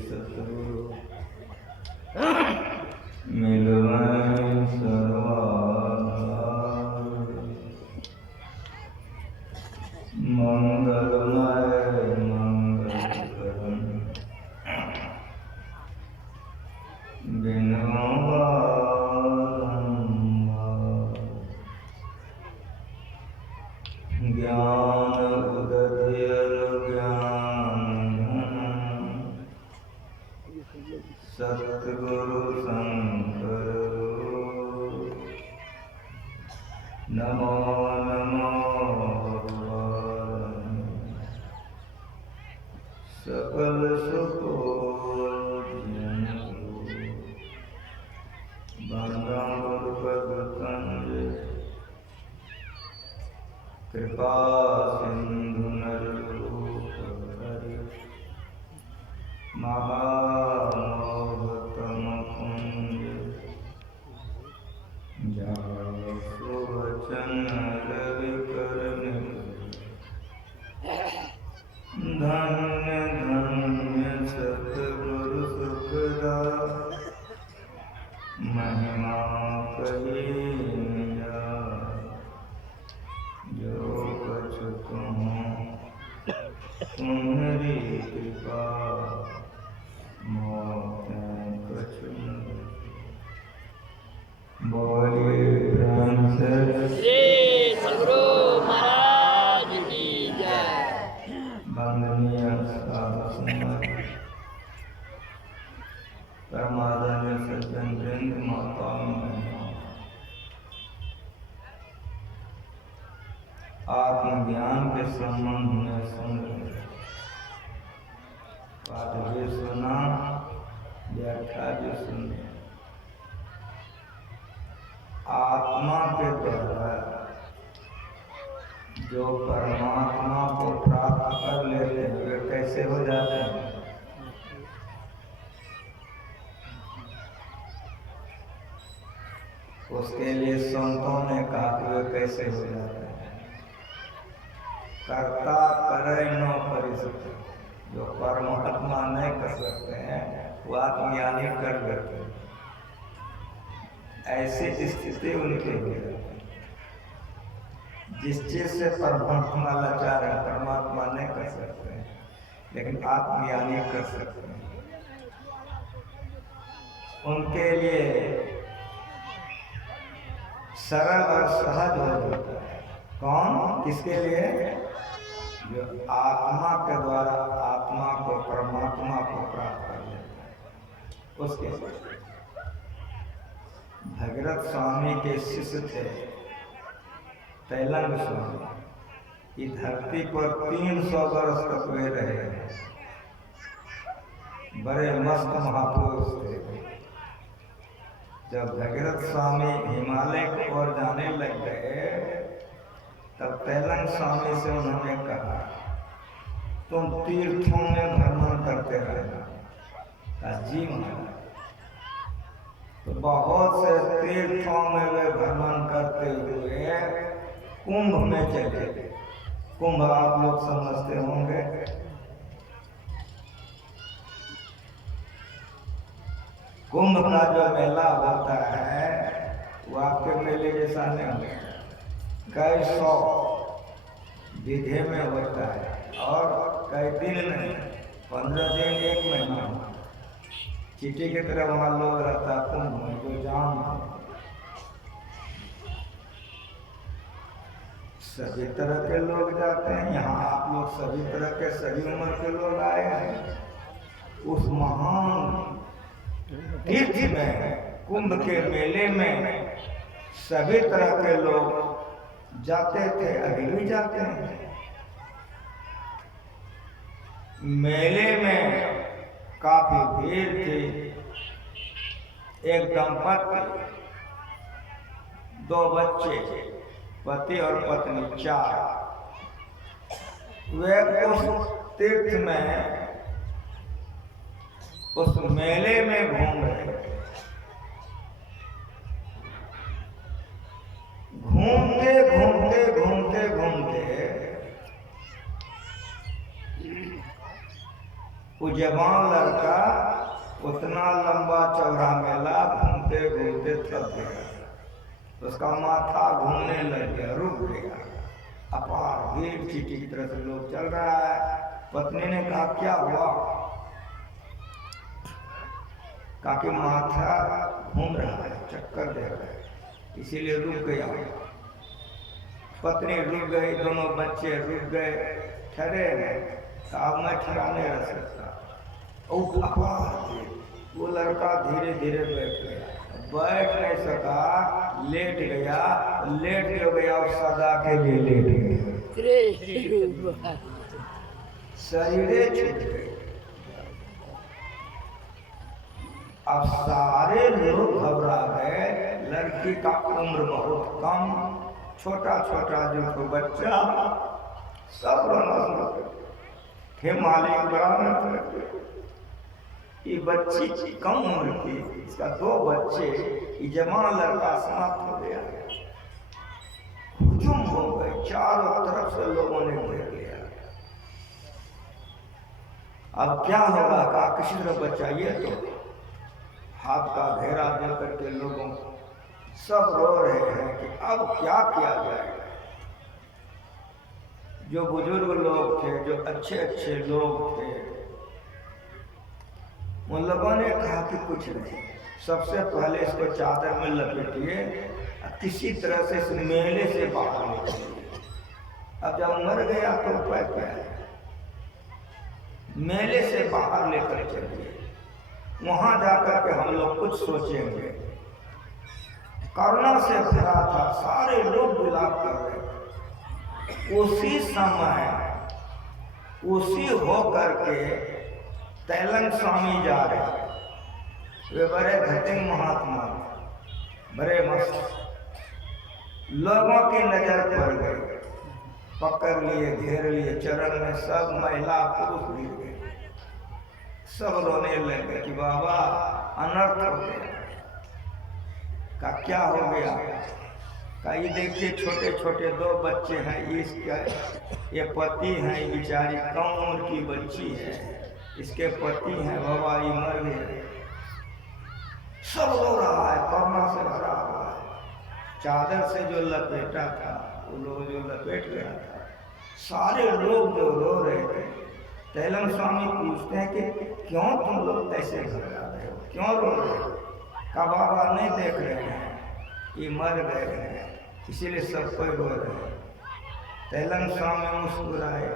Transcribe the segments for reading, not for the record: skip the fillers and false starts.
सतगुरु मिलवैं सर्वाधार। मंगलमय मंगलकरण बिनु बारंबार। ज्ञान उदधिर ज्ञान घन सतगुरु शंकर नमो नमो भगवान। सकल सुखोजन बंदर पद कंज कृपा सिंधु नररूप हरि महामोहतम कुंज जासु वचन रवि कर धन्य धन्य सतगुरु सुखदास। महिमा कही न जाय जो कछु कहूँ तुम्हारी कृपा। मोह कछु न बोलिए प्रेम से श्री सद्गुरु महाराज की जय। वंदनीय साधु संत परमादरणीय सज्जन वृंद, माताओं बहनों, आत्मज्ञान के संबंध में सुन रहे पाठ भी सुना, व्याख्या भी सुनी। आत्मा के द्वारा जो परमात्मा को प्राप्त कर लेते हैं वे कैसे हो जाते हैं? उसके लिए संतों ने कहा कि वे कैसे हो जाते हैं। कर्ता करे न परिसुख, जो परमात्मा नहीं कर सकते हैं वो आत्मज्ञानी कर लेते हैं। ऐसी स्थिति उनकी हो जाती है। जिस चीज से परमात्मा लाचार है परमात्मा नहीं कर सकते हैं, लेकिन आत्मज्ञानी कर सकते हैं। उनके लिए सरल और सहज हो जाता है। कौन? किसके लिए? जो आत्मा के द्वारा आत्मा को परमात्मा को प्राप्त कर लेता है उसके लिए। भगीरथ स्वामी के शिष्य थे तैलंग स्वामी। इस धरती पर 300 वर्ष तक वे रहे। बड़े मस्त महापुरुष थे। जब भगीरथ स्वामी हिमालय की ओर जाने लग गए तब तैलंग स्वामी से उन्होंने कहा तुम तीर्थों में भ्रमण करते रहना। जी महाराज। तो बहुत से तीर्थों में वे भ्रमण करते हुए कुंभ में चले गए। कुंभ आप लोग समझते होंगे। कुंभ का जो मेला होता है वो आपके मेले जैसा नहीं होता। कई 100 विधि में होता है और कई दिन नहीं, 15 दिन, 1 महीना। चीटी की तरह वहाँ लोग रहता है कुंभ में, जो जाम है। सभी तरह के लोग जाते हैं। यहाँ आप लोग सभी तरह के, सभी उम्र के लोग आए हैं। उस महान तीर्थ में, कुंभ के मेले में सभी तरह के लोग जाते थे, अभी भी जाते हैं। मेले में काफी भीड़ थी। एक दंपति, 2 बच्चे, पति और पत्नी 4, वे उस तीर्थ में, उस मेले में घूम रहे। घूमते घूमते घूमते घूमते वो जवान लड़का उतना लंबा चौड़ा मेला घूमते घूमते थक गया, उसका माथा घूमने लग गया, रुक गया। अपार भीड़ चीटी की तरह से लोग चल रहा है। पत्नी ने कहा क्या हुआ? कहा कि माथा घूम रहा है, चक्कर दे रहा है, इसीलिए रुक गया। पत्नी रुक गई, दोनों बच्चे रुक गए, ठहरे हैं। अब मैं ठहरा नहीं रह सकता। वो लड़का धीरे धीरे बैठ गया, बैठ नहीं सका, लेट गया, लेट जो गया और सदा के लिए लेट गया, शरीरे छूट गए। अब सारे लोग घबरा गए। लड़की का उम्र बहुत कम, छोटा छोटा जो तो बच्चा, सब रोना शुरू कर दिया। हे मालिक बराबर, ये बच्ची कम उम्र की, इसका 2 बच्चे, ये जवान लड़का समाप्त हो गया। हुजूम हो गए, चारों तरफ से लोगों ने घेर लिया। अब क्या होगा? कहा किसी तरह बचाइए। तो हाथ का घेरा दे करके लोगों सब रो रहे हैं कि अब क्या किया जाए। जो बुजुर्ग लोग थे, जो अच्छे अच्छे लोग थे, उन लोगों ने कहा कि कुछ नहीं, सबसे पहले इसको चादर में लपेटिए, किसी तरह से इस मेले से बाहर निकलिए। अब जब मर गया तो उपाय क्या है? मेले से बाहर लेकर चलिए, वहां जाकर के हम लोग कुछ सोचेंगे। करुणा से भरा था, सारे लोग विलाप कर रहे। उसी समय उसी हो करके तैलंग स्वामी जा रहे। वे बड़े घटिंग महात्मा, बड़े मस्त, लोगों की नजर पड़ गई, पकड़ लिए, घेर लिए, चरण में सब महिला पुरुष गिर गए। सब रोने लगे कि बाबा अनर्थ हो गया। का क्या हो गया? का ये देखिए छोटे छोटे 2 बच्चे हैं, इसका ये पति हैं, ये बेचारी कम उम्र की बच्ची है, इसके पति हैं, बाबा ये मर गए। सब रो रहा है, करुणा से भरा हुआ है। चादर से जो लपेटा था, वो लोग जो लपेट गया था, सारे लोग जो रो रहे थे। तैलंग स्वामी पूछते हैं कि क्यों तुम लोग ऐसे घबरा रहे हो, क्यों रो रहे हो? का बाबा नहीं देख रहे हैं, ये मर गए हैं, इसीलिए सब कोई रो रहे हैं। तैलंग स्वामी मुस्कुराए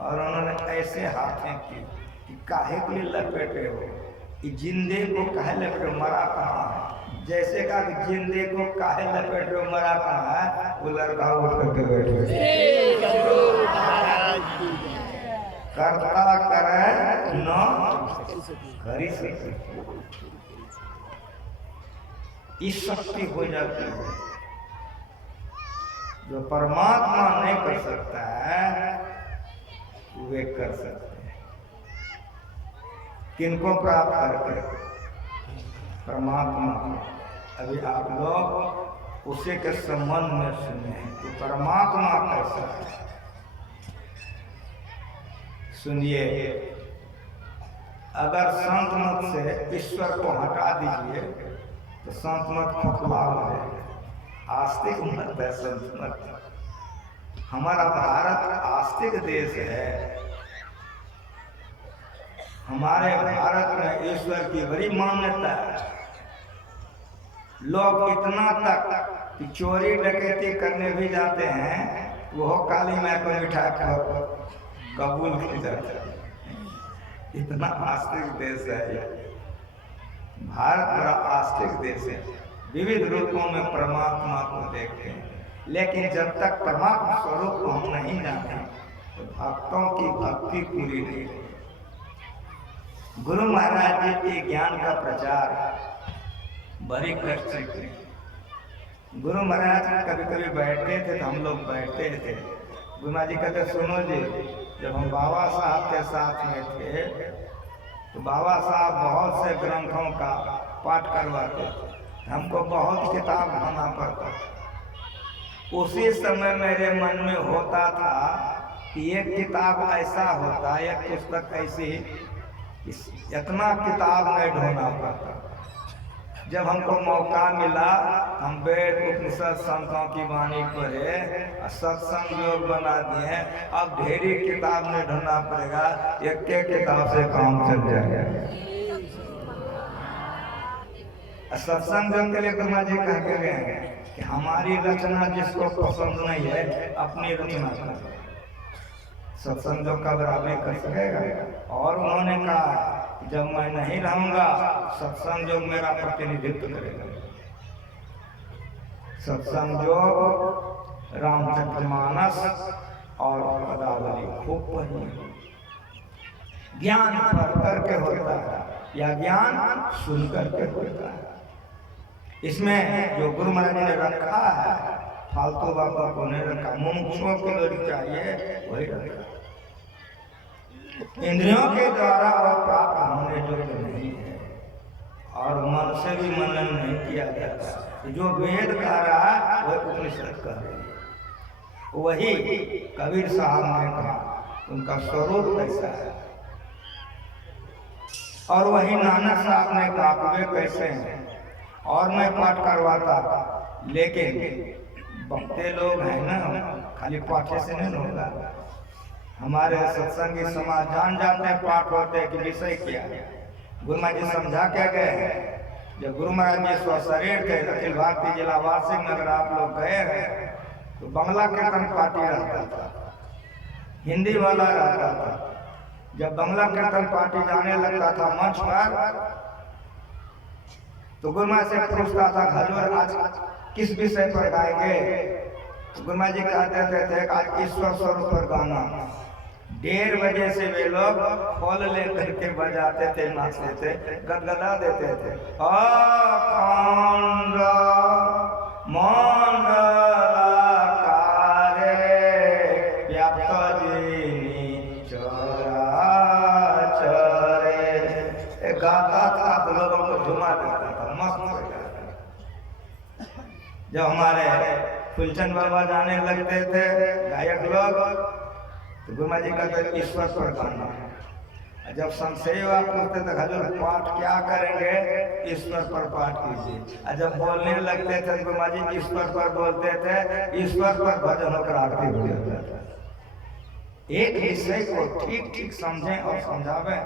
और उन्होंने ऐसे हाथें की कि काहे के लिए लपेटे हो? कि जिंदे को काहे लपेटे, मरा कहाँ है? जैसे कहा कि जिंदे को काहे लपेटे, मरा कहाँ है? वो लड़का उठ करके बैठ गया। करता करे न करी सके, इस शक्ति हो जाती है। जो परमात्मा नहीं कर सकता है, वे कर सकते हैं। किनको प्राप्त करके? परमात्मा। अभी आप लोग उसी के संबंध में सुने हैं कि परमात्मा कैसा है। सुनिए, अगर संत मत से ईश्वर को हटा दीजिए तो संत मत खोखला हो जाएगा। आस्तिक मत है संत मत। हमारा भारत आस्तिक देश है। हमारे भारत में ईश्वर की बड़ी मान्यता है। लोग इतना तक कि चोरी डकैती करने भी जाते हैं, वो काली माँ को मिठा कर कबूल की जाता है। इतना आस्तिक देश है भारत, बड़ा आस्तिक देश है। विविध रूपों में परमात्मा को देखते हैं, लेकिन जब तक परमात्मा स्वरूप को हम नहीं जानते तो भक्तों की भक्ति पूरी नहीं होती। गुरु महाराज जी के ज्ञान का प्रचार बड़ी कष्ट से। गुरु महाराज कभी कभी बैठते थे तो हम लोग बैठते थे। गुरु महाराज जी कहते सुनो जी, जब हम बाबा साहब के साथ में थे तो बाबा साहब बहुत से ग्रंथों का पाठ करवाते थे, हमको बहुत किताब पढ़ना पड़ता था। उसी समय मेरे मन में होता था कि एक किताब ऐसा होता है, एक पुस्तक ऐसी, इतना किताब नहीं ढूंढना पड़ता। जब हमको मौका मिला हम वेद उपनिषद संतों की वाणी पढ़े, सत्संग योग बना दिए, अब ढेरी किताब में ढूंढना पड़ेगा, एक एक किताब से काम चल जाएगा। सत्संग योग के लिए ब्रह्मा जी कह के गए हैं कि हमारी रचना जिसको पसंद नहीं है अपनी रचना कर, सत्संग योग का बराबरी कर सकेगा। और उन्होंने कहा जब मैं नहीं रहूंगा सत्संग योग मेरा प्रतिनिधित्व करेगा। सत्संग योग रामचरितमानस और पदावली खूब पढ़िए। ज्ञान पढ़ करके होता है या ज्ञान सुन करके होता है। इसमें जो गुरु महाराज ने रखा है फालतू बातों को नहीं रखा, मुमुक्षुओं के लिए चाहिए वही रखा। इंद्रियों के द्वारा और प्राप्त होने जो नहीं है और मन से भी मनन नहीं किया जाता। जो वेद कह रहा है वह उपनिषद कह रही है। वही कबीर साहब ने कहा, उनका स्वरूप कैसा है, और वही नानक साहब ने कहा वे कैसे हैं। और मैं पाठ करवाता, लेकिन बकते लोग हैं ना, खाली पाठे से नहीं होगा। हमारे सत्संगी समाज जान जाते हैं पाठ होते हैं कि विषय क्या है। गुरु महाराज जी समझा क्या गए हैं। जब गुरु महाराज जी स्वशरीर के अखिल भारतीय जिला वार्षिक में अगर आप लोग गए हैं तो बंगला कीर्तन पार्टी रहता था, हिंदी वाला रहता था। जब बंगला कीर्तन पार्टी जाने लगता था मंच पर तो गुरु महाराज से पूछता था हजूर आज किस विषय पर गाएंगे। गुरु महाराज जी कहते थे आज ईश्वर स्वरूप पर गाना। 1:30 बजे से वे लोग खोल लेकर के बजाते थे, नाचते थे, गदगदा देते थे। गाता था तो लोगों को झुमा देता था, मस्त हो जाता। जब हमारे फुलचंद बाबा जाने लगते थे गायक लोग तो गुरु महाराज जी कहते ईश्वर पर गाना है। जब संशय आप पूछते थे हजूर पाठ क्या करेंगे, ईश्वर पर पाठ कीजिए। और जब बोलने लगते थे गुरु महाराज जी ईश्वर पर बोलते थे, ईश्वर पर भजन होकर आरती हो जाता था। एक विषय को ठीक ठीक समझें और समझावें।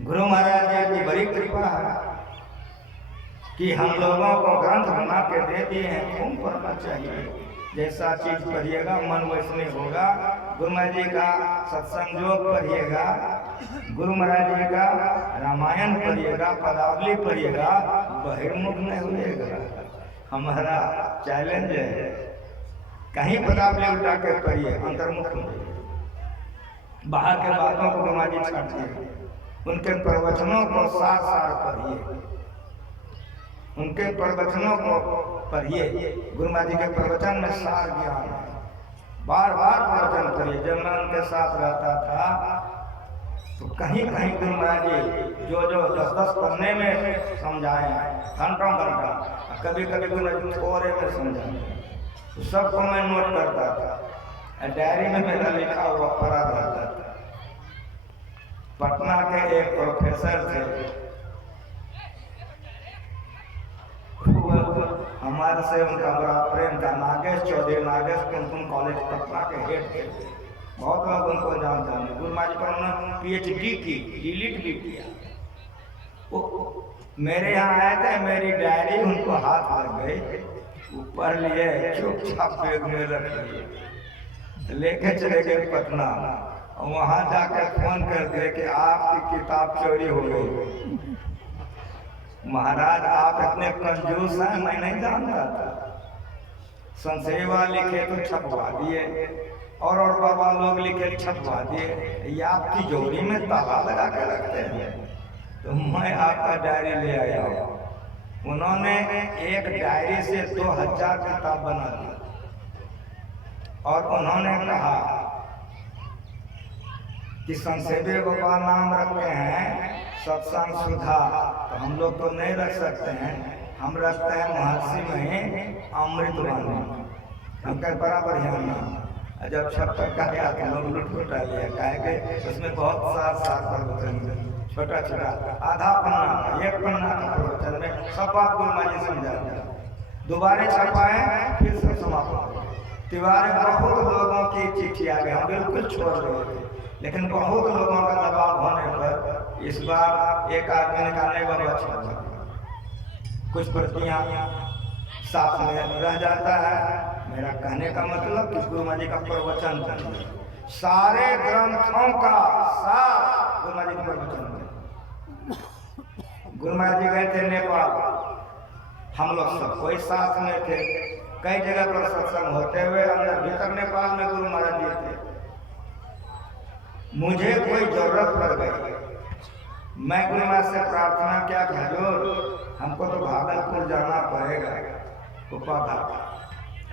गुरु महाराज जी की बड़ी कृपा है कि हम लोगों को ग्रंथ बना के दे दिए हैं, खूब पढ़ना चाहिए। जैसा चीज पढ़िएगा मन वैसने होगा। गुरु महाराज जी का सत्संग योग पढ़िएगा, गुरु महाराज जी का रामायण पढ़िएगा, पदावली पढ़िएगा, बहिर्मुख नहीं होइएगा। हमारा चैलेंज है, कहीं पदावली उठा के पढ़िए अंतर्मुख होइए। बाहर के बातों को गुरु महाराज जी छाटिए, उनके प्रवचनों को सार सार पढ़िए, उनके प्रवचनों को पढ़िए। गुरु महाराज जी के प्रवचन में सार ज्ञान है। बार बार प्रवचन पढ़िए। जब मैं उनके साथ रहता था तो कहीं कहीं गुरु महाराज जी जो 10-10 पन्ने में समझाए, घंटों घंटा, कभी कभी गुरु महाराज जी थोड़े में समझाए, तो सबको मैं नोट करता था। डायरी में मेरा लिखा हुआ पढ़ा रहता था। पटना के एक प्रोफेसर थे, हमारे से उनका बड़ा प्रेम था। नागेश चौधरी, नागेश कुमकुम कॉलेज पटना के हेड थे। बहुत लोग उनको जानते हैं। गुरु महाराज पर उन्होंने PhD की, डिलीट भी किया। वो मेरे यहाँ आए थे, मेरी डायरी उनको हाथ लग गई, ऊपर लिए चुपचाप बैग में रख लिए, लेके चले गए पटना। वहां जाकर फोन कर दिए कि आपकी किताब चोरी हो गई। महाराज आप इतने कंजूस हैं, मैं नहीं जानता था। संशयवा लिखे तो छपवा दिए, और बाबा लोग लिखे छपवा दिए। ये आपकी जोड़ी में ताला लगा के रखते हैं, तो मैं आपका डायरी ले आया हूँ। उन्होंने एक डायरी से 2000 किताब बना दी, और उन्होंने कहा कि संसेवे बाबा नाम रखते हैं सत्संग सुधा, तो हम लोग तो नहीं रख सकते हैं, हम रखते हैं महर्षि में अमृतवाणी। हम कह बड़ा बढ़िया नाम। और जब छप्पर का गया तो लोग लुट लुटा लिया, कहे कि उसमें बहुत सार प्रवचन, छोटा छोटा आधा पन्ना का, एक पन्ना का प्रवचन में सब बात गुरु महाराज समझा दिया। दोबारा छपाए, फिर सब समाप्त हो गए। तिवारी बहुत लोगों की चिट्ठी आ गई, हम बिल्कुल छोड़ रहे थे, लेकिन बहुत लोगों का दबाव होने पर इस बार एक आदमी ने कहा नहीं बाबा छपा, कुछ प्रतियां साथ में रह जाता है। मेरा कहने का मतलब कि गुरु महाराज का प्रवचन सारे ग्रंथों का सार गुरु महाराज का प्रवचन। गुरु महाराज जी गए थे नेपाल, हम लोग सब कोई साथ में थे, कई जगह पर सत्संग होते हुए अंदर भीतर नेपाल में गुरु महाराज जी थे। मुझे कोई जरूरत पड़ गई, मैं गुरु महाराज से प्रार्थना क्या कि हजूर हमको तो भागलपुर जाना पड़ेगा, उपाधार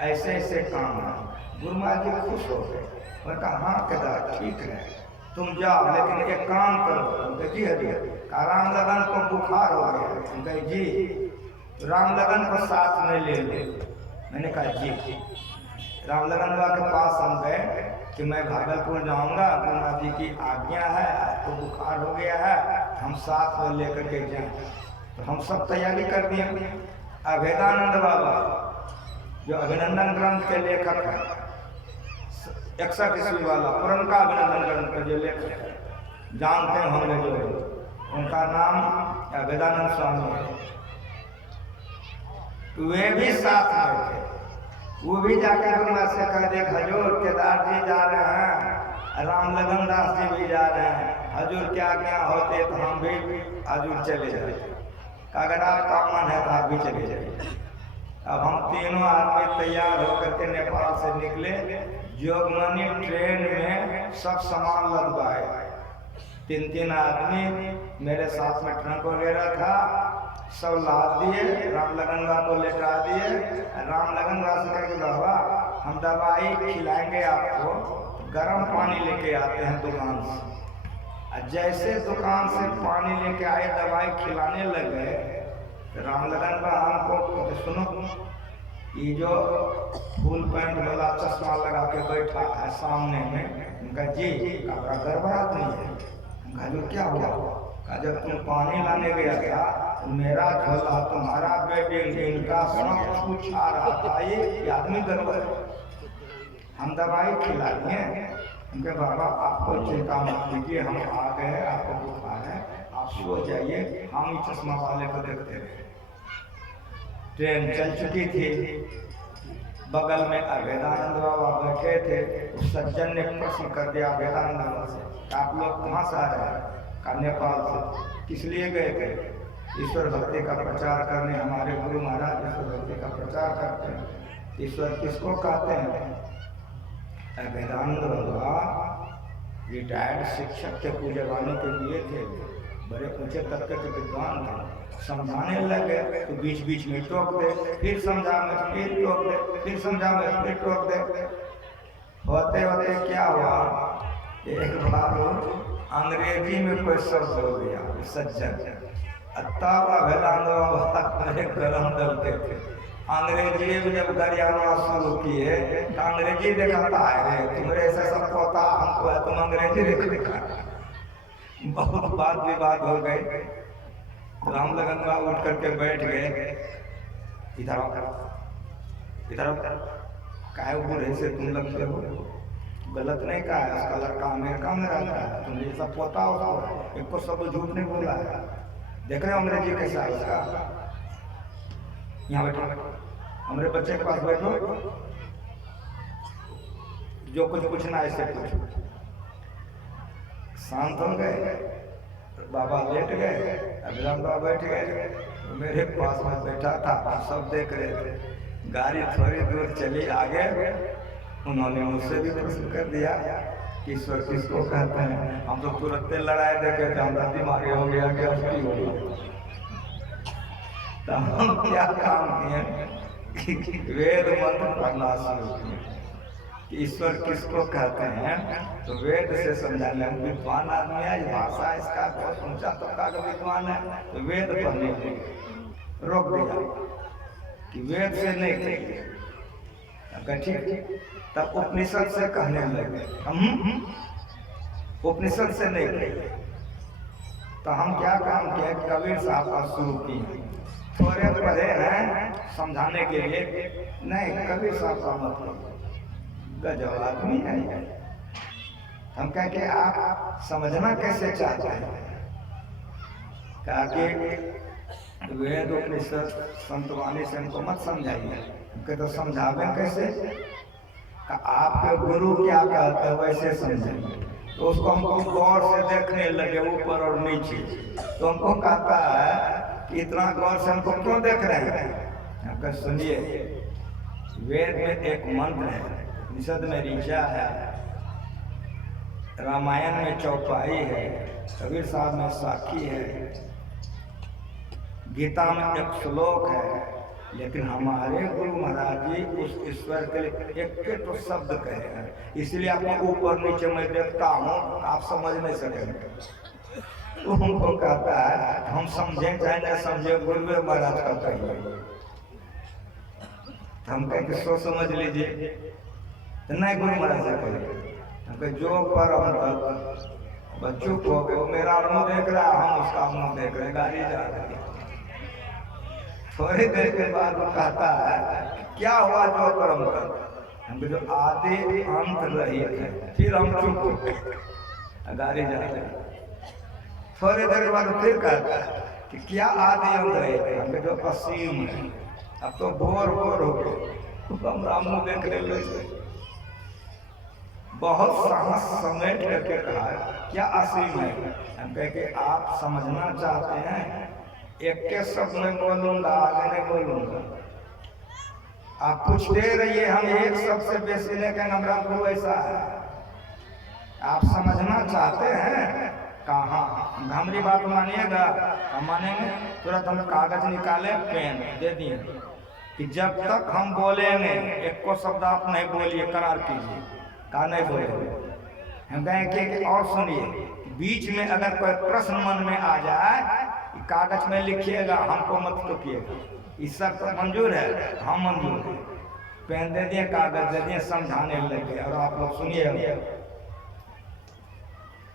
ऐसे ऐसे काम है। गुरु महाराज जी खुश हो गए और कहा हाँ केदार ठीक है तुम जाओ, लेकिन एक काम करो। जी हजूर, राम लगन को बुखार हो गया। जी राम लगन को साथ में ले लो। मैंने कहा जी। राम लगन बाबा के पास हम गए कि मैं भागलपुर जाऊंगा, गुरु महाराज जी की आज्ञा है, आपको बुखार हो गया है, हम साथ में लेकर के जाएं। तो हम सब तैयारी कर दिए। अभेदानंद बाबा जो अभिनंदन ग्रंथ के लेखक है, 61 ईस्वी वाला पुरनका अभिनंदन ग्रंथ के जो लेखक है, जानते हैं हमने जो, उनका नाम अभेदानंद स्वामी है। वे भी साथ में थे। वो भी जाकर गुरु महाराज से कह दे हजूर केदार जी जा रहे हैं, राम लगन दास जी भी जा रहे हैं, हजूर क्या क्या होते तो हम भी हजूर चले जाए। अगर आपका मन है तो आप भी चले जाइए। अब हम तीनों आदमी तैयार होकर के नेपाल से निकले। जोगमनी ट्रेन में सब सामान लदवाए, 3 आदमी मेरे साथ में ट्रंक वगैरह था, सब लाद दिए, राम लगन को लेटा दिए। राम लगन से कहेंगे बाबा हम दवाई खिलाएंगे आपको, गर्म पानी लेके आते हैं दुकान से। जैसे दुकान से पानी लेके आए, दवाई खिलाने लगे, तो राम लगन हमको सुनो, ये जो फुल पैंट वाला चश्मा लगा के बैठा है सामने में, उनका जी आपका गड़बड़ात नहीं है। हजूर क्या हुआ? कहा जब तुम पानी लाने गया था, मेरा झोला तुम्हारा बेटे इनका सब कुछ आ रहा था, ये आदमी गड़बड़। हम दवाई खिला दिए। उनके बाबा आपको चिंता मत कीजिए, हम आ गए, आपको बुखार है, आप सो जाइए, हम ही चश्मा वाले को देखते रहे। ट्रेन चल चुकी थी, बगल में अभेदानंद बाबा बैठे थे। उस सज्जन ने प्रश्न कर दिया अभेदानंद बाबा से, आप लोग कहाँ से आ रहे हैं? का नेपाल से। किस लिए गए थे? ईश्वर भक्ति का प्रचार करने। हमारे गुरु महाराज ईश्वर भक्ति का प्रचार करते हैं। ईश्वर किसको कहते हैं? अभेदानंद बाबा रिटायर्ड शिक्षक के पूजवानी के लिए थे, बड़े ऊंचे तबके के विद्वान थे। समझाने लगे तो बीच बीच में टोक दे, फिर समझा में, फिर टोक दे, फिर समझा में, फिर टोक दे। होते होते क्या हुआ, एक बार अंग्रेजी में कोई शब्द बोल दिया सज्जन, तब अभेदानंद बाबा गरम डलते थे। अंग्रेजी में जब गरियाना शुरू किए तो अंग्रेजी दिखाता है, तुम्हारे ऐसा सब पोता हमको है, तुम अंग्रेजी देखा। बहुत बात विवाद हो गई। राम लगन बाबा उठ करके बैठ गए, इधर काहे बूढ़े से तुम लगते हो? गलत नहीं कहा है, उसका लड़का अमेरिका में रहता है, तुम ये सब पोता हो, एक को सब झूठ नहीं बोला है। देख रहे हो अंग्रेजी कैसा है उसका? यहाँ बैठो, हमारे बच्चे के पास बैठो, जो कुछ पूछना ऐसे पूछो। शांत हो गए, बाबा लेट गए, अभिराम बाबा बैठ गए, मेरे पास में बैठा था, सब देख रहे थे। गाड़ी थोड़ी दूर चली आगे, उन्होंने मुझसे भी प्रश्न कर दिया कि ईश्वर किसको कहते हैं। हम तो तुरंत लड़ाई देखे थे, हमारा दिमाग हो गया कि अब की हो गया। तो हम क्या काम किए, वेद मंत्र पढ़ना शुरू किए कि ईश्वर किसको कहते हैं। तो वेद से समझाने, विद्वान आदमी है, भाषा इसका बहुत ऊंचा तबका का विद्वान है, तो वेद पढ़ने के रोक दिया कि वेद से नहीं कहिए। ठीक। तब उपनिषद से कहने लगे, हम उपनिषद से नहीं कहे। तो हम क्या काम किया, कबीर साहब का शुरू किए, थोड़े पढ़े हैं समझाने के लिए। नहीं, कबीर साहब का मतलब गजब आदमी है। हम कह के आप समझना कैसे चाहते हैं? कहा कि वेद उपनिषद संतवाणी से हमको मत समझाइए। हमके तो समझावे कैसे? आपके गुरु क्या कहते हैं वैसे समझेंगे। तो उसको हमको गौर से देखने लगे, ऊपर और नीचे। तो हमको कहता है कि इतना गौर से हमको क्यों देख रहे हैं? हमको सुनिए, वेद में एक मंत्र है, उपनिषद में ऋचा है, रामायण में चौपाई है, कबीर साहब में साखी है, गीता में एक श्लोक है। लेकिन हमारे गुरु महाराज जी उस ईश्वर के लिए एक तो शब्द कहे हैं। इसलिए आपको ऊपर नीचे मैं देखता हूँ, आप समझ नहीं सकेंगे। वो हमको कहता है हम समझे चाहे न समझे, गुरु महाराज का कहिए। हम कहें कि सो समझ लीजिए, तो नहीं गुरु महाराज से कहिए। हम कहे जो पर बच्चों को मेरा मुंह देख रहा है, हम उसका मुंह देख रहे, गाड़ी जा रही है। थोड़ी देर के बाद वो कहता है क्या हुआ जो परम कर? हम जो आदि अंत रहित है। फिर हम चुप हो गए, गाड़ी जा रही। थोड़ी देर के बाद फिर कहता है कि क्या आदि अंत रहित है? हम जो असीम है। अब तो बोर हो गए, हम रामू देखने लगे। बहुत साहस समेट करके कहा क्या असीम है? हम कहे कि आप समझना चाहते हैं, एक के शब्द में बोलूंगा, आगे नहीं बोलूंगा। आप पूछते रहिए, हम एक शब्द से बेसी लेकिन हमारा गुरु ऐसा है। आप समझना चाहते हैं कहाँ? हमारी बात मानिएगा, हम मानेंगे। तुरंत हम कागज निकाले, पेन दे दिए कि जब तक हम बोलेंगे एक को शब्द आप नहीं बोलिए, करार कीजिए। कहा नहीं बोलेंगे। हम कहेंगे कि और सुनिए, बीच में अगर कोई प्रश्न मन में आ जाए, कागज में लिखिएगा, हमको मत टोकिएगा। इस सब तो मंजूर है, हम मंजूर है। पेन दे दिए, कागज दे दिए, समझाने लगे। और आप लोग सुनिए,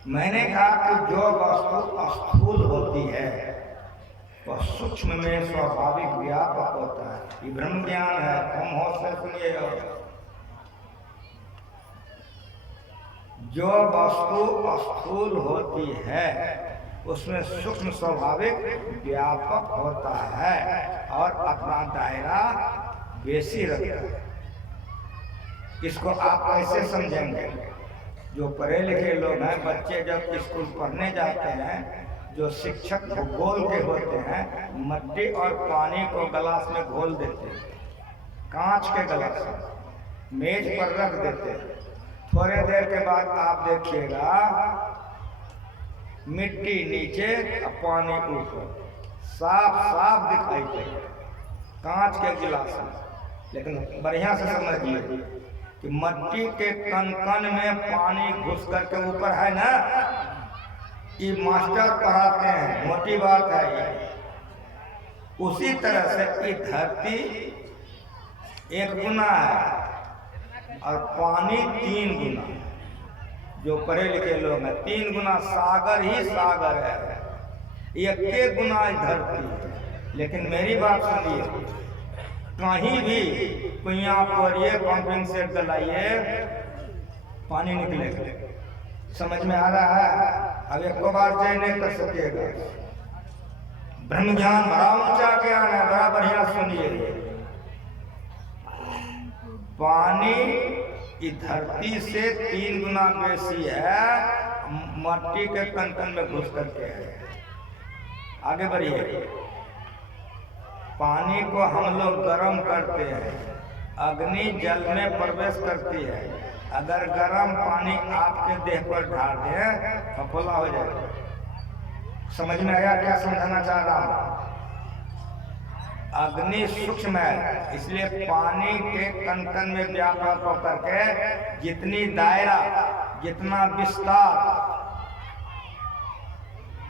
मैंने कहा कि जो वस्तु स्थूल होती है वह सूक्ष्म में स्वाभाविक व्यापक होता है। ये ब्रह्म ज्ञान है, हम होश से सुनिए। जो वस्तु स्थूल होती है उसमें सूक्ष्म स्वाभाविक व्यापक होता है और अपना दायरा बेसी रखता है। इसको आप कैसे समझेंगे? जो पढ़े लिखे लोग हैं, बच्चे जब स्कूल पढ़ने जाते हैं, जो शिक्षक भूगोल के होते हैं, मिट्टी और पानी को गिलास में घोल देते हैं, कांच के गिलास में मेज पर रख देते हैं। थोड़े देर के बाद आप देखिएगा मिट्टी नीचे और पानी ऊपर, साफ साफ दिखाई पड़े कांच के गिलास में। लेकिन बढ़िया से समझिए कि मिट्टी के कण कण में पानी घुस करके ऊपर है ना, ये मास्टर पढ़ाते हैं, मोटी बात है ये। उसी तरह से ये धरती एक गुना है और पानी 3 गुना। जो पढ़े लिखे लोग हैं, 3 गुना सागर ही सागर है, एक गुना धरती है। लेकिन मेरी बात सुनिए, कहीं भी कुइयां पोरिए, पंपिंग सेट डलाइए, पानी निकलेगा। समझ में आ रहा है? अब एक बार जय नहीं कर सकेगा। ब्रह्म ज्ञान बड़ा ऊंचा ज्ञान है, बड़ा बढ़िया सुनिए। पानी की धरती से 3 गुना बेसी है, मिट्टी के कण में घुस करके है। आगे बढ़िए। पानी को हम लोग गर्म करते हैं, अग्नि जल में प्रवेश करती है। अगर गर्म पानी आपके देह पर ढाल दें तो फफोला हो जाएगा। समझ में आया क्या समझाना चाह रहा हूँ? अग्नि सूक्ष्म है, इसलिए पानी के कण कण में व्यापक होकर के जितनी दायरा, जितना विस्तार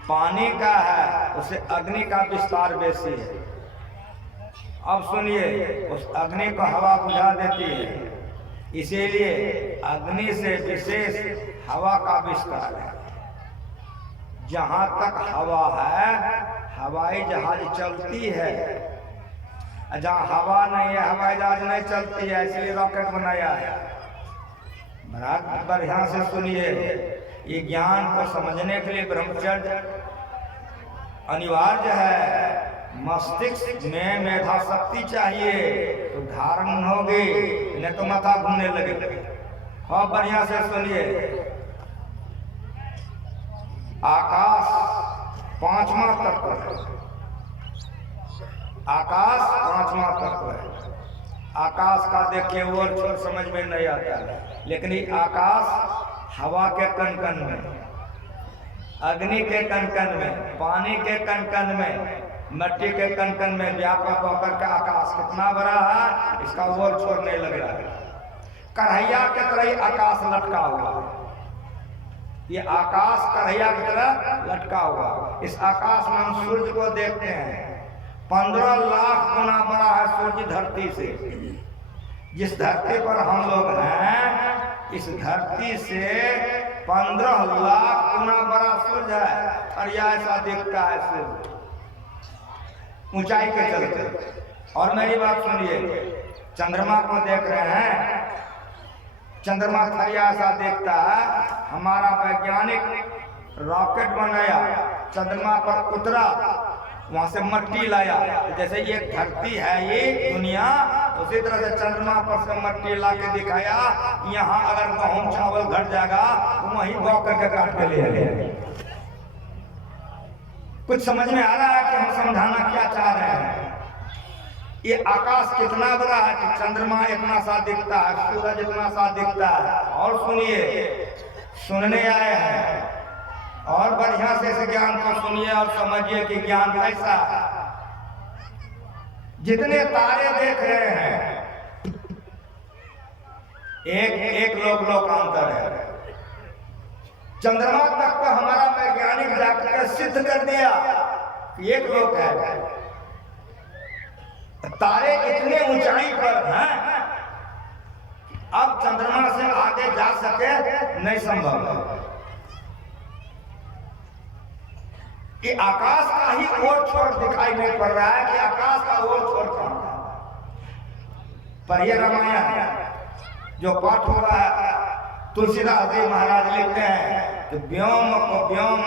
पानी का है, उसे अग्नि का विस्तार बेसी है। अब सुनिए, उस अग्नि को हवा बुझा देती है, इसीलिए अग्नि से विशेष हवा का विस्तार है। जहां तक हवा है हवाई जहाज चलती है, जहां हवा नहीं है हवाई जहाज नहीं चलती है, इसलिए रॉकेट बनाया है। बड़ा बढ़िया से सुनिए, ये ज्ञान को समझने के लिए ब्रह्मचर्य अनिवार्य है। मस्तिष्क में मेधा शक्ति चाहिए तो धारण होगी, नहीं तो माथा घूमने लगे। बहुत बढ़िया से सुनिए, आकाश पांचवा तत्व है। आकाश पांचवा तत्व है। आकाश का देखिए और छोर समझ में नहीं आता है, लेकिन ये आकाश हवा के कण-कण में, अग्नि के कण-कण में, पानी के कण-कण में, मिट्टी के कण-कण में व्यापक होकर के आकाश कितना बड़ा है, इसका और छोर नहीं लग रहा है। कन्हैया के तरह आकाश लटका हुआ है। ये आकाश कन्हैया की तरह लटका हुआ। इस आकाश में हम सूर्य को देखते हैं, 15 लाख गुना बड़ा है सूर्य धरती से। जिस धरती पर हम लोग हैं, इस धरती से 15 लाख गुना बड़ा सूर्य है, और यह ऐसा दिखता है सूर्य ऊंचाई के चलते। और मेरी बात सुनिए, चंद्रमा को देख रहे हैं, चंद्रमा थरिया ऐसा देखता है। हमारा वैज्ञानिक रॉकेट बनाया, चंद्रमा पर उतरा, वहां से मिट्टी लाया। जैसे ये धरती है ये दुनिया, उसी तरह से चंद्रमा पर से मिट्टी ला के दिखाया। यहाँ अगर गेहूं चावल घट जाएगा तो वहीं बो करके काट के ले आए। कुछ समझ में आ रहा है कि हम समझाना क्या चाह रहे हैं? ये आकाश कितना बड़ा है कि चंद्रमा इतना सा दिखता है, सूरज इतना सा दिखता है। और सुनिए, सुनने आए हैं और बढ़िया से इस ज्ञान को सुनिए और समझिए कि ज्ञान कैसा है। जितने तारे देख रहे हैं, एक लोकांतर है। चंद्रमा तक का हमारा वैज्ञानिक जाकर सिद्ध कर दिया कि एक लोक है। तारे इतने ऊंचाई पर हैं, अब चंद्रमा से आगे जा सके नहीं संभव है। कि आकाश का ही और छोर दिखाई नहीं पड़ रहा है कि आकाश का और छोर कहां है। पर ये रामायण जो पाठ हो रहा है, तुलसीदास जी महाराज लिखते हैं कि व्योम को व्योम,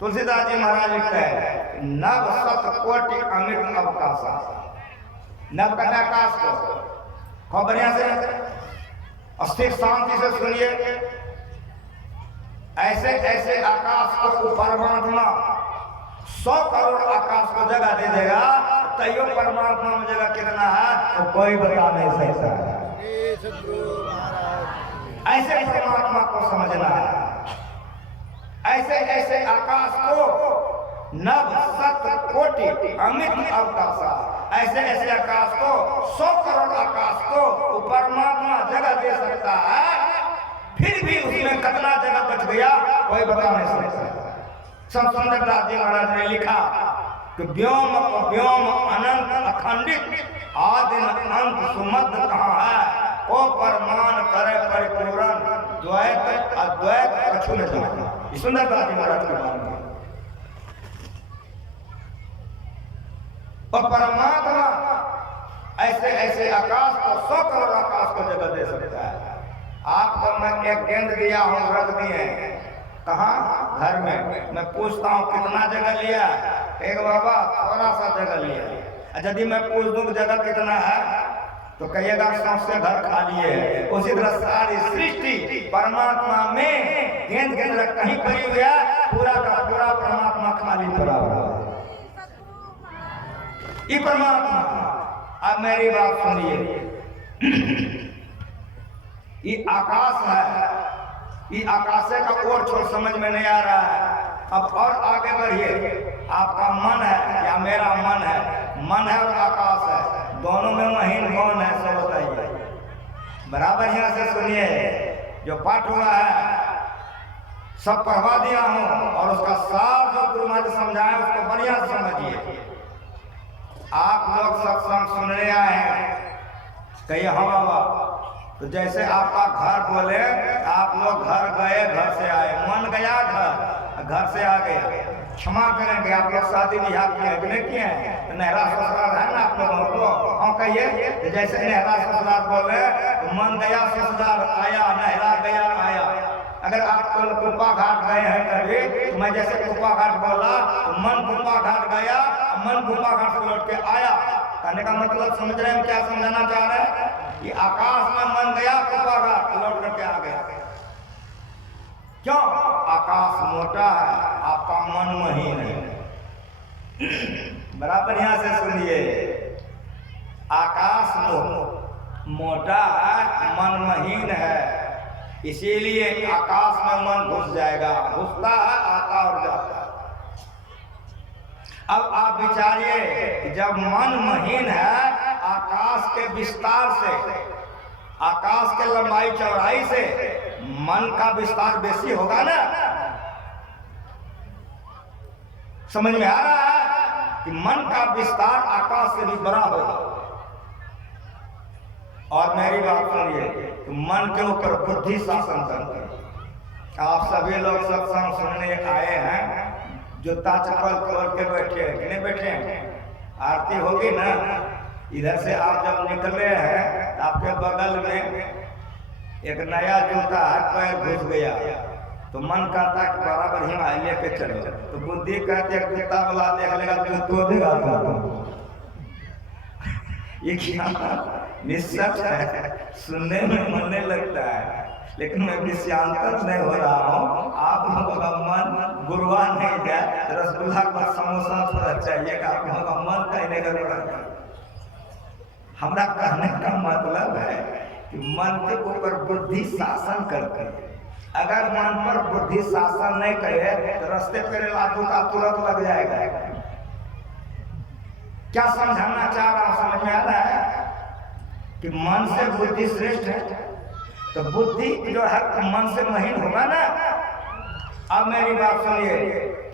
तुलसीदास जी महाराज लिखते हैं नव सत कोटि अमित अवकाश। नव का आकाश को खूब बढ़िया से स्थिर शांति से सुनिए। ऐसे ऐसे आकाश को परमात्मा 100 करोड़ आकाश को जगह दे देगा, तैयो परमात्मा में जगह कितना है तो कोई बता नहीं सकता है। ऐसे परमात्मा को समझना है। ऐसे ऐसे आकाश को नव सत कोटि अमित अवकाश, ऐसे ऐसे आकाश को 100 करोड़ आकाश को परमात्मा जगह दे सकता है। फिर भी उसमें कितना जगह बच गया कोई बता नहीं सकता। सब सुंदरदास जी महाराज ने लिखा कि व्योम को व्योम अनंत अखंडित, आदि अंत सुमद्ध कहाँ है, को परमान करे परिपूर्ण, द्वैत अद्वैत कछु न जाने। सुंदरदास जी महाराज की बात है। और परमात्मा ऐसे ऐसे आकाश को 100 करोड़ आकाश को जगह दे सकता है। आपको मैं एक गेंद दिया हूं, रख दिए कहाँ घर में। मैं पूछता हूँ कितना जगह लिया, एक बाबा थोड़ा सा जगह लिया। यदि मैं पूछ दूं जगह कितना है तो कहिएगा सबसे घर खाली है। उसी तरह सारी सृष्टि परमात्मा में गेंद गेंद कहीं पड़ी हुई है, पूरा का पूरा परमात्मा खाली पड़ा हुआ है। ये परमात्मा। अब मेरी बात सुनिए, ये आकाश है, ये आकाश का और छोर समझ में नहीं आ रहा है। अब और आगे बढ़िए, आपका मन है या मेरा मन है, मन है और आकाश है, दोनों में महीन कौन है सब बताइए। बराबर यहाँ से सुनिए, जो पाठ हुआ है सब पढ़वा दिया हूँ और उसका सार जो गुरु महाराज समझाए उसको बढ़िया से समझिए। आप लोग सत्संग सुनने आए हैं, कहिए हाँ बाबा। तो जैसे आपका घर बोले, आप लोग घर गए, घर से आए, मन गया घर से आ गया, क्षमा करेंगे आप लोग शादी ब्याह किए हैं कि नहीं किए हैं? तो नहरा ससुराल है ना आप लोगों को, हाँ कहिए। तो जैसे नहरा ससुराल बोले तो मन गया ससुराल आया, नहरा गया आया। अगर आप कुप्पा घाट गए हैं कभी, तो मैं जैसे कुप्पा घाट बोला तो मन कुप्पा घाट गया, मन कुप्पा घाट से लौट के आया। कहने का मतलब समझ रहे हैं क्या समझाना चाह रहे हैं? कि आकाश में मन गया, कुप्पा घाट लौट करके आ गया। क्यों? आकाश मोटा है, आपका मन महीन है। बराबर यहां से सुनिए, आकाश मोटा है, मन महीन है, इसीलिए आकाश में मन घुस जाएगा, घुसता है, आता और जाता है। अब आप विचारिए, जब मन महीन है, आकाश के विस्तार से, आकाश के लंबाई चौड़ाई से मन का विस्तार बेसी होगा ना। समझ में आ रहा है कि मन का विस्तार आकाश से भी बड़ा होगा। और मेरी बात सुनिए, तो मन के ऊपर बुद्धि शासन करती है। आप सभी लोग सत्संग सुनने आए हैं, जूता चप्पल खोल के बैठे हैं कि नहीं बैठे हैं? आरती होगी ना। इधर से आप जब निकले हैं, आपके बगल में एक नया जूता हाथ पैर घुस गया, तो मन कहता है कि बराबर ही लेके चलो। तो बुद्धि कहती है जूता वाला देख लेगा तो देगा। ये क्या निश्चय है, सुनने में मन लगता है, लेकिन मैं विषयांतर नहीं हो रहा हूँ। आप लोगों का मन गुरुआ नहीं जाए, रसगुल्ला का समोसा थोड़ा चाहिए, आप लोगों का मन कहने का। हमारा कहने का मतलब है कि मन के ऊपर बुद्धि शासन करती है। अगर मन पर बुद्धि शासन नहीं करे तो रास्ते पे लातू का तुरंत लग जाएगा। क्या समझाना चाह रहा हूं, समझ में आ रहा है कि मन से बुद्धि श्रेष्ठ है। तो बुद्धि जो है मन से महीन होगा ना। अब मेरी बात सुनिए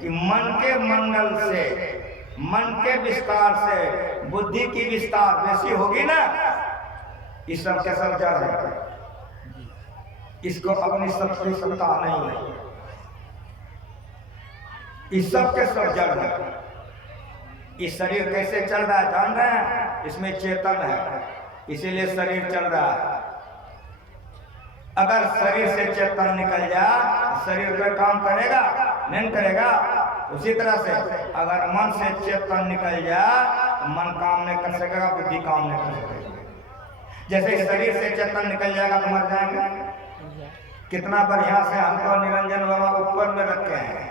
कि मन के मंडल से, मन के विस्तार से बुद्धि की विस्तार बेसी होगी ना। इस सब के सब जड़ है, इसको अपनी सबकी सत्ता नहीं है, इस सब के सब जड़ है। इस शरीर कैसे चल रहा है जान रहे हैं? इसमें चेतन है, इसीलिए शरीर चल रहा है। अगर शरीर से चेतन निकल जाए, शरीर कोई काम करेगा नहीं करेगा। उसी तरह से अगर मन से चेतन निकल जाए, मन काम नहीं कर सकेगा, बुद्धि काम नहीं कर सकेगा। जैसे शरीर से चेतन निकल जाएगा तो मर जाएंगे। कितना बढ़िया से हमको निरंजन बाबा ऊपर में रखे हैं,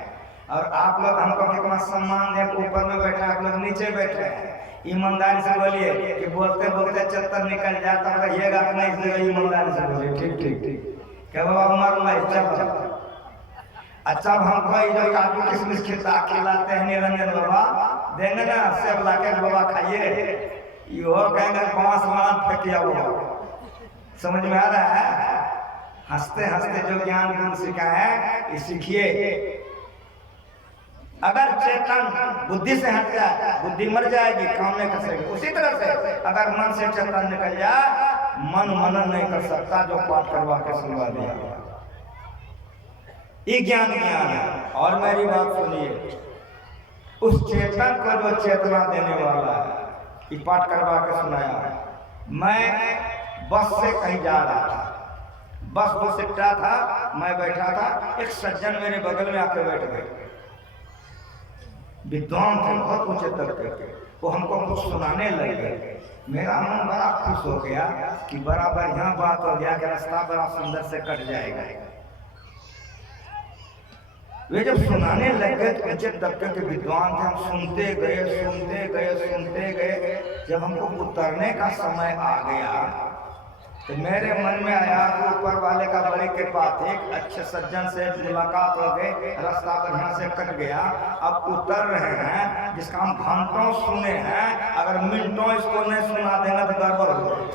और आप लोग हमको कितना सम्मान दे, ऊपर में बैठे, आप लोग नीचे बैठे हैं। ईमानदारी से बोलिए कि बोलते बोलते चेतन निकल जाता रहिएगा कि नहीं, इसलिए ईमानदारी से बोलिए। ठीक ठीक ठीक, क्या बाबा मर नहीं चल। अच्छा हमको जो काजू किशमिश खिलाते हैं निरंजन बाबा, देंगे ना, सेब लाके बाबा खाइए, यो कहेंगे 5 लाख फेंकिया हुआ। समझ में आ रहा है? हंसते हंसते जो ज्ञान गुण सीखा है ये सीखिए। अगर चेतन बुद्धि से हट जाए, बुद्धि मर जाएगी, काम नहीं कर सकेगी। उसी तरह से अगर मन से चेतन निकल जाए, मन मनन नहीं कर सकता जो पाठ करवा के सुनवा दिया। ये ज्ञान है। और मेरी बात सुनिए, उस चेतन को जो चेतना देने वाला है, ये पाठ करवा के सुनाया। मैं बस से कहीं जा रहा था, बस सिट्टा था, मैं बैठा था, एक सज्जन मेरे बगल में आके बैठ गए। विद्वान थे, बहुत ऊंचे तबके के, वो हमको कुछ सुनाने लगे। मेरा मन बड़ा खुश हो गया कि बड़ा बढ़िया बात हो गया कि रास्ता बड़ा सुंदर से कट जाएगा। वे जब सुनाने लगे तो ऊंचे तबके के विद्वान थे, हम सुनते गए सुनते गए सुनते गए। जब हमको उतरने का समय आ गया तो मेरे मन में आया कि ऊपर वाले का बड़े कृपा थे, अच्छे सज्जन से मुलाकात हो गई, रास्ता बढ़िया से कट गया। अब उतर रहे हैं, जिसका हम घंटों सुने हैं, अगर मिनटों इसको नहीं सुना देना तो गड़बड़ हो जाए।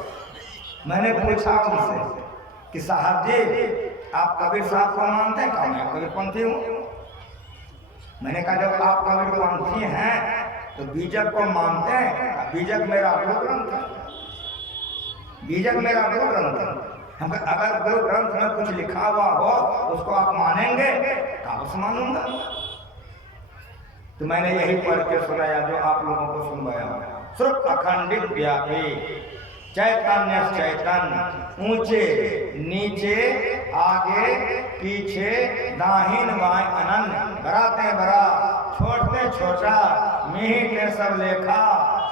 मैंने पूछा उनसे कि साहब जी आप कबीर साहब को मानते हैं? मैं कबीरपंथी हूँ। मैंने कहा जब आप कबीरपंथी हैं तो बीजक को मानते हैं, बीजक मेरा गुरु ग्रंथ है, बीजक मेरा गुरु ग्रंथ है। हम अगर गुरु ग्रंथ में कुछ लिखा हुआ हो उसको आप मानेंगे, कागज मानूंगा। तो मैंने यही पढ़ के सुनाया जो आप लोगों को सुनवाया। श्रुत अखंडित व्यापी चैतन्य चैतन्य, ऊंचे नीचे आगे पीछे दाहिन बाएं अनन्य, बराते बरा छोटे छोटा मिहिटे सब लेखा,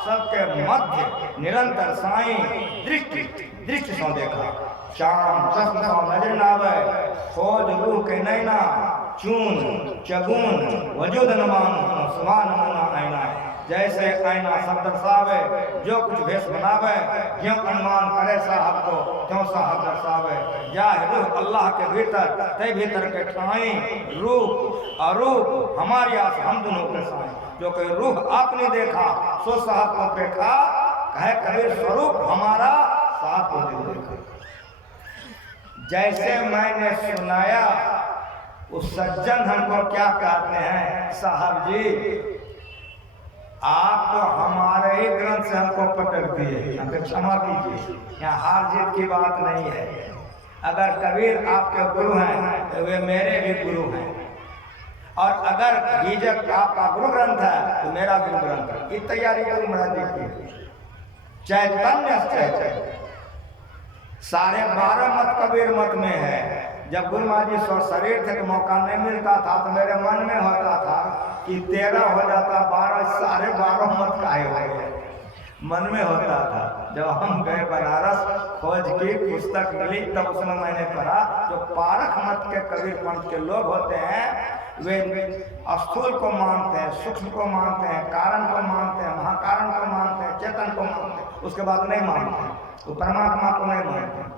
सबके मध्य निरंतर साईं दृष्टि दृष्टि सो देखा। शाम चश्म सो नजर नावे, खोज रूह के नैना, चून चगुन वजूद नमान सुमान नमूना आईना। जैसे आईना सब दर्शावे, जो कुछ भेष बनावे, ज्यों अनुमान करे साहब को त्यों साहब दर्शावे। जाहि रूह अल्लाह के भीतर ते भीतर के ठाई, रूप अरूप हमारी आस हम दोनों के साई। जो कोई रूह आपने देखा सो साहब को देखा, कहे कबीर स्वरूप हमारा साहब को देखा। जैसे मैंने सुनाया उस सज्जन हमको क्या कहते हैं, साहब जी आप तो हमारे ही ग्रंथ से हमको पटक दिए, हमें क्षमा कीजिए, यहाँ हार जीत की बात नहीं है। अगर कबीर आपके गुरु हैं तो वे मेरे भी गुरु हैं, और अगर बीजक आपका गुरु ग्रंथ है तो मेरा गुरु ग्रंथ है। ये तैयारी गुरु महाराज जी की। चैतन्य चैतन्य सारे 12 मत कबीर मत में है। जब गुरु महाराज जी स्व शरीर थे तो मौका नहीं मिलता था, तो मेरे मन में होता था कि 13 हो जाता, 12 सारे 12 मत काहे हो गए, मन में होता था। जब हम गए बनारस, खोज की पुस्तक मिली, तब उसमें मैंने पढ़ा जो पारख मत के कबीर पंथ के लोग होते हैं वे स्थूल को मानते हैं, सूक्ष्म को मानते हैं, कारण को मानते हैं, महाकारण को मानते हैं, चेतन को मानते हैं, उसके बाद नहीं मानते हैं, वो परमात्मा को नहीं मानते,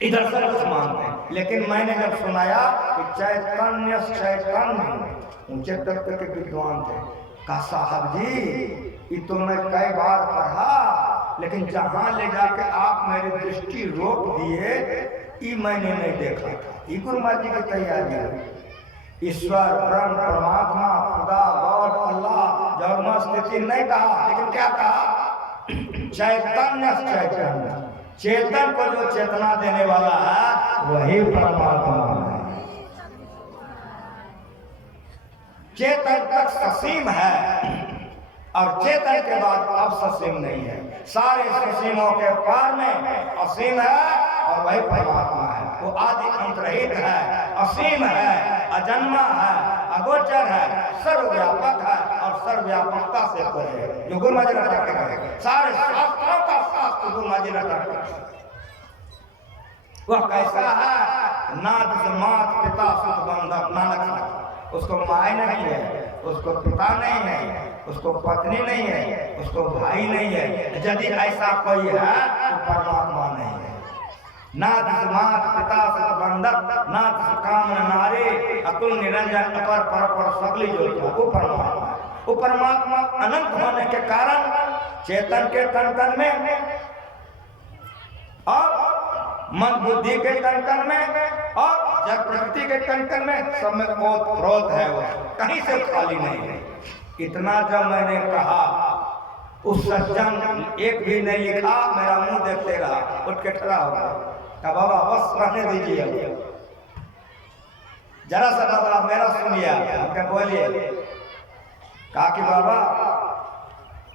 इधर सब कुछ मानते हैं। लेकिन मैंने जब सुनाया कि चैतन्य चैतन्य ऊंचे तत्व के विद्वान थे, कहा साहब जी ये तो मैं कई बार पढ़ा, लेकिन जहां ले जाके आप मेरी दृष्टि रोक दिए ये मैंने नहीं देखा था। ये गुरु महाराज जी की तैयारी है। ईश्वर ब्रह्म परमात्मा खुदा गॉड अल्लाह जन्म स्थिति नहीं कहा, लेकिन क्या कहा, चैतन्य चैतन्य, चेतन को जो चेतना देने वाला है वही परमात्मा है। चेतन तक ससीम है और चेतन के बाद अब ससीम नहीं है। सारे ससीमों के पार में असीम है और वही परमात्मा है। वो आदि अंतरहित है, असीम है, अजन्मा है, अगोचर है, सर्वव्यापक है और सर्वव्यापकता से परे है। जो गुरु महाराज रटा के कहे, सारे शास्त्रों का शास्त्र गुरु महाराज रटा के, वह कैसा है, नाद से मात पिता सुत बंधक नानक, उसको माय नहीं है, उसको पिता नहीं है, उसको पत्नी नहीं है, उसको भाई नहीं है। यदि ऐसा कोई है तो परमात्मा नहीं है। नाथ मात पिता सुत बंधक, नाथ काम नारे, अतुल निरंजन अपर पर सकली जो वो परमात्मा है। वो परमात्मा अनंत होने के कारण चेतन के तन में और मन बुद्धि के तन में और जड़ प्रकृति के तन में सब में ओत है, वो कहीं से खाली नहीं है। इतना जब मैंने कहा, उस सज्जन एक भी नहीं लिखा, मेरा मुंह देखते रहा, उठ के खड़ा हो गया। बाबा बस रहने दीजिए, जरा सा बाबा मेरा सुनिए, क्या बोलिए। कहा कि बाबा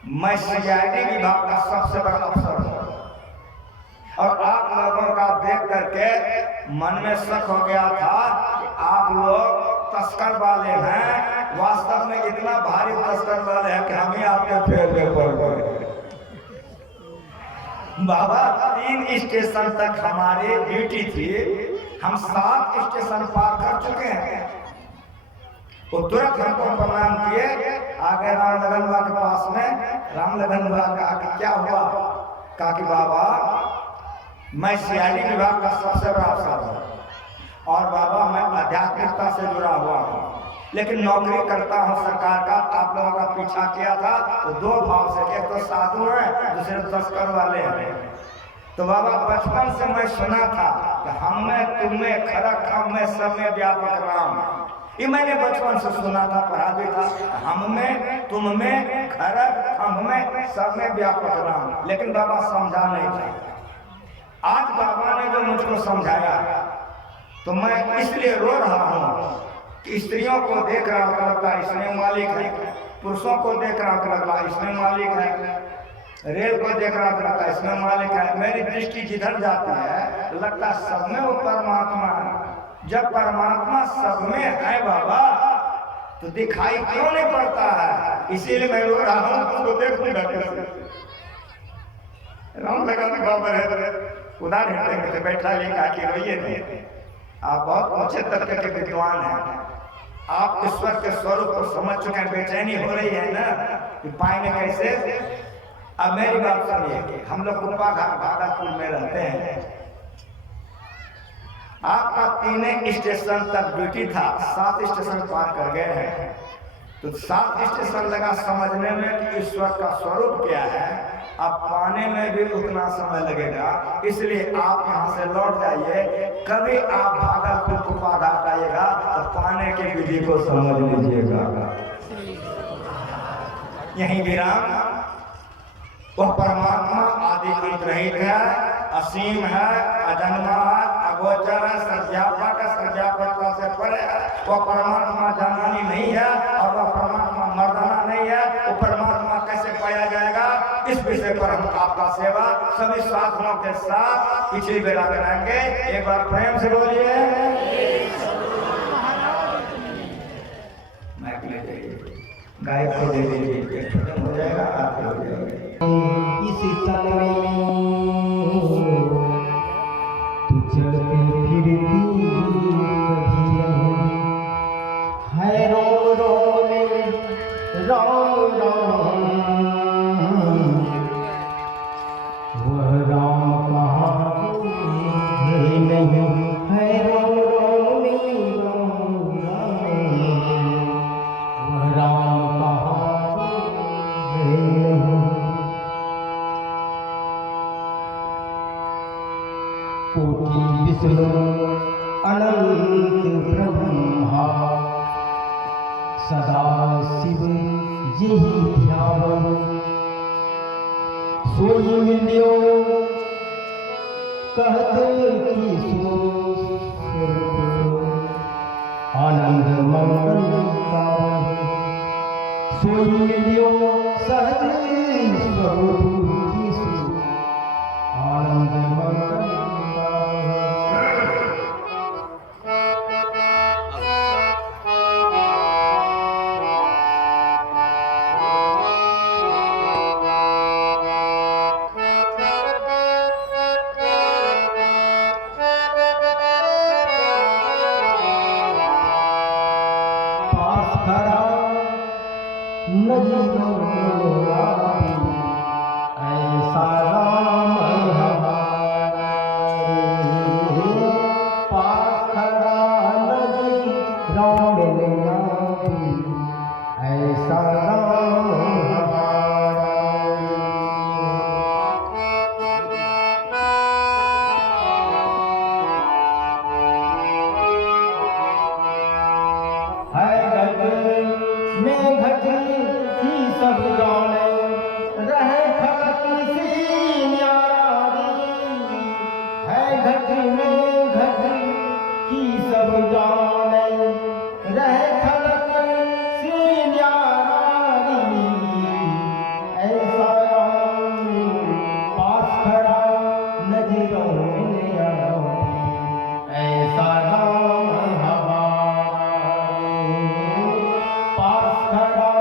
मैं सीआईडी विभाग का सबसे बड़ा अफसर हूँ और आप लोगों का देख करके मन में शक हो गया था कि आप लोग तस्कर वाले हैं। वास्तव में इतना भारी तस्कर वाले हैं कि हम ही आपके फेर पड़ गए। बाबा 3 स्टेशन तक हमारी ड्यूटी थी, हम 7 स्टेशन पार कर चुके हैं। वो तुरंत हमको प्रणाम किए, आगे राम लगन बा के पास में राम लगन बा कहा कि क्या हुआ। कहा कि बाबा मैं सीआईडी विभाग का सबसे बड़ा अफसर हूँ और बाबा मैं आध्यात्मिकता से जुड़ा हुआ हूँ, लेकिन नौकरी करता हूँ सरकार का। आप लोगों का पीछा किया था तो 2 भाव से, एक तो साधु है, दूसरे तस्कर वाले हैं। तो बाबा बचपन से मैं सुना था कि हम में तुम में खरक हम में सब में व्यापक राम, ये मैंने बचपन से सुना था, पढ़ा भी था। हम में, तुम में, खरग, हम में, सब में व्यापक राम, लेकिन बाबा समझा नहीं था। आज बाबा ने जो मुझको समझाया तो मैं इसलिए रो रहा हूँ कि स्त्रियों को देख रहा तो लगता इसमें मालिक है, पुरुषों को देख रहा तो लगता इसमें मालिक है, रेल को देख रहा तो लगता इसमें मालिक है। मेरी दृष्टि जिधर जाती है तो लगता सब में वो परमात्मा है। जब परमात्मा सब में है बाबा तो दिखाई क्यों नहीं पड़ता है? इसीलिए मैं रो रहा हूँ, उसको देखूंगा कैसे? राम लगा बाबा है उदार हृदय में बैठा लिखा कि रोइए नहीं, आप बहुत ऊंचे तबके के विद्वान हैं, आप ईश्वर के स्वरूप को समझ चुके हैं। बेचैनी हो रही है ना कि पाएंगे कैसे? अब मेरी बात सुनिए कि हम लोग कुप्पा घाट भागलपुर में रहते हैं। आपका 3 स्टेशन तक ड्यूटी था, 7 स्टेशन पार कर गए हैं, तो 7 स्टेशन लगा समझने में कि ईश्वर का स्वरूप क्या है। अब पाने में भी उतना समय लगेगा, इसलिए आप यहाँ से लौट जाइए। कभी आप भागलपुर कुप्पा घाट आइएगा तो पाने की विधि को समझ लीजिएगा। यही विराम, वह परमात्मा आदि अंत रहित है, असीम है, अजन्मा है, अगोचर है, सर्वव्यापक है, सर्वव्यापकता से परे है। वह परमात्मा जनानी नहीं है और वह परमात्मा मर्दाना नहीं है। वो परमात्मा कैसे पाया जाएगा, इस विषय पर हम आपका सेवा सभी साधनों के साथ पिछली बेरा कराएंगे। एक बार प्रेम से बोलिए। माइक ले जाइए, गायक को दे दीजिए, खत्म हो जाएगा, आप हो जाएंगे। इस तन में तू चलती फिरती कभी नहीं है, रोम रोम में राम राम, वह राम कहाँ है नहीं है, रोम रोम में राम राम, वह राम कहाँ है नहीं। कोटि विष्णु अनंत ब्रह्मा, सदा शिव यही ध्यान, सोई मिलियो कहते कि सो आनंद मंगल गावे, सोई मिलियो सहज स्वरूप की सो आनंद मंगल। ऐसा राम पास खड़ा नदी राम ऐसा राम है घट में घट ही सब जाने, रहे खलक सी न्यारी, है घट में घट ही सब जाने, रहे खलक सी न्यारी, ऐसा राम पास खड़ा नजरों में आओ, ऐसा राम हमारा पास खड़ा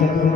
सतगुरु